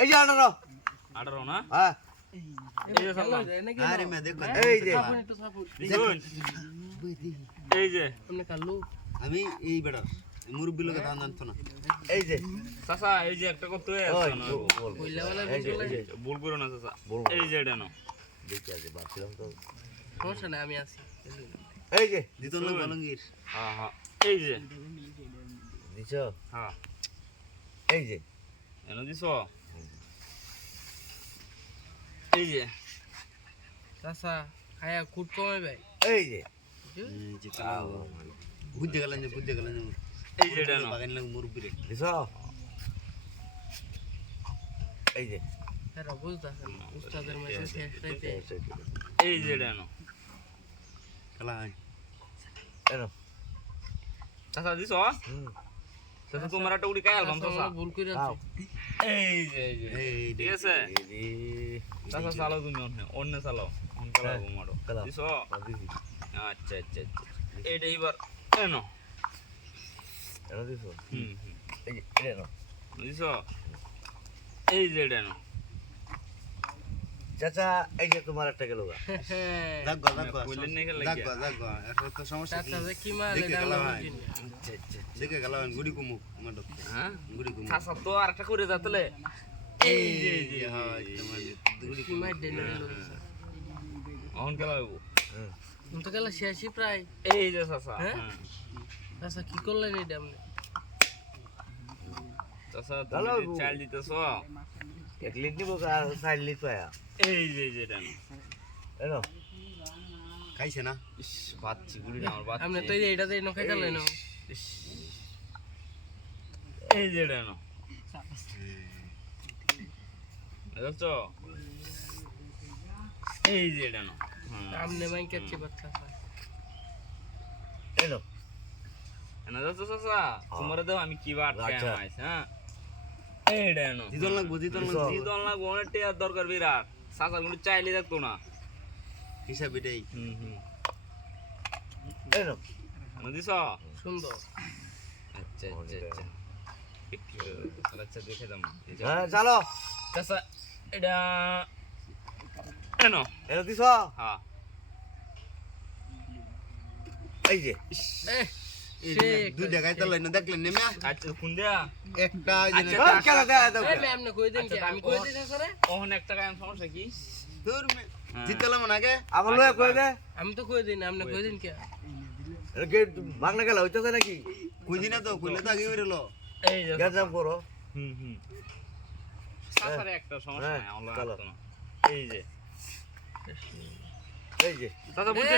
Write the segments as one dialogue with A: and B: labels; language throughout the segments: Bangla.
A: এই যে আঠারো
B: আঠারো না
A: হ্যাঁ
B: এই যে সাল্লাম
C: আরে মে দেখো
A: এই যে
B: শুন, এই যে
C: আমি এই বেটার মুরব্বী লোকে ধান জানতো না
A: এই যে
B: চাচা এই যে একটা ভুল করো না চাচা। এই যে এটা নাও
A: দেখি আগে ভাবছিলাম তো
D: আমি আছি
A: এই যে
C: দিত না বলঙ্গির
B: হ্যাঁ হ্যাঁ এই যে
A: দিছ
B: হ্যাঁ
A: এই যে
B: এনে দিছ এই যে।
D: চাচা খায়া কুট কমে ভাই
A: এই যে
C: বুঝতে গেলেন যে বুঝতে গেলেন যে
B: এই যে
C: বাগান লাগে মুরব্বী রে।
A: এই যে।
B: এই যে
C: খেলা
B: চাচা দিছ? চাচা তোমার একটা উড়ি কায়াল বাম চাচা
D: ভুল করে
A: দাও।
B: এই যে এই
C: এই
B: ঠিক আছে? চাচা চালাও তুমি অন্য অন্য চালাও অন্য চালাও মারো
A: চালাও।
B: আচ্ছা আচ্ছা আচ্ছা। এইটা এবার এনো
A: এটা দিছো?
B: হুম হুম।
A: এই যে এটা এনো
B: বুঝছ এই যে এটা
A: চাচা এই যে তোমার একটা গেল গা।
B: না
C: এখন তো সমস্যা
D: চাচা যে কি মাল এটা
C: ভাই।
A: আচ্ছা আচ্ছা
C: গুড়ি কুমু আমার
B: হ্যাঁ?
C: গুড়ি কুমু।
B: চাচা তো আর একটা করে যাতলে এই যে যে
C: হ্যাঁ তোমার গুড়ি
D: গেল তো গেলে শেষই প্রায়।
B: এই যে চাচা।
D: হ্যাঁ?
B: হ্যাঁ।
D: চাচা কি করলেন এটা আপনি?
B: চাচা তুমি চাল দিতেছ
A: এক লিট নিব চার লিট পায়া
B: এই যে যে নাও।
C: খাইছে না
B: ইস বাচ্চি গুড়ি না আমার বাচ্চি
D: আপনি তো এই যে এটা দিয়ে নখাই গেলেন
B: ইস। এই যে নাও। দেখছ এই যে। হ্যাঁ।
D: আপনি মাই কেছি বাচ্চা
A: এনো
B: এনে দেখছ চাচা তোমার দেও আমি কি বার
A: আচ্ছা।
B: আইস হ্যাঁ এইটা এনো
C: দিতন লাগবো দিতন লাগবো।
B: দিদন লাগবো অনেক টিয়ার দরকার বিরাট। চাচা কিন্তু চাইলে দেখতো না।
C: হিসাব এটাই।
B: হুম হুম।
A: এনো
B: এনে দিছ?
D: সুন্দর।
B: আচ্ছা আচ্ছা আচ্ছা। আচ্ছা দেখে দাম
A: হ্যাঁ চালো।
B: চাচা এটা এনো।
A: এনো দিছ?
B: হ্যাঁ।
A: এই যে।
C: এই তো
B: আচ্ছা
C: যে
B: আচ্ছা,
D: এই দেন
B: আচ্ছা,
D: আমি কই
B: তারপর?
D: দিই স্যার
B: ওখানে একটা কাম সমস্যা কি?
C: দূর মে। জিতলাম আগে?
A: আমার লয়ে কই দে?
D: আমি তো কই দিই আপনি কই দিন। কি?
A: এটা কি হইতেছে নাকি?
C: কইজি না তো কইলে তো আগে বেরোলো।
B: এই যে
A: করো।
B: হুম হুম। একটা সমস্যা
A: হ্যাঁ,
B: নাই আমার এই যে।
A: এই যে।
B: বুঝতে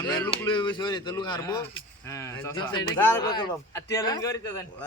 C: আমরা লুক লয়ে বসে তো লুক হারবো।
B: হ্যাঁ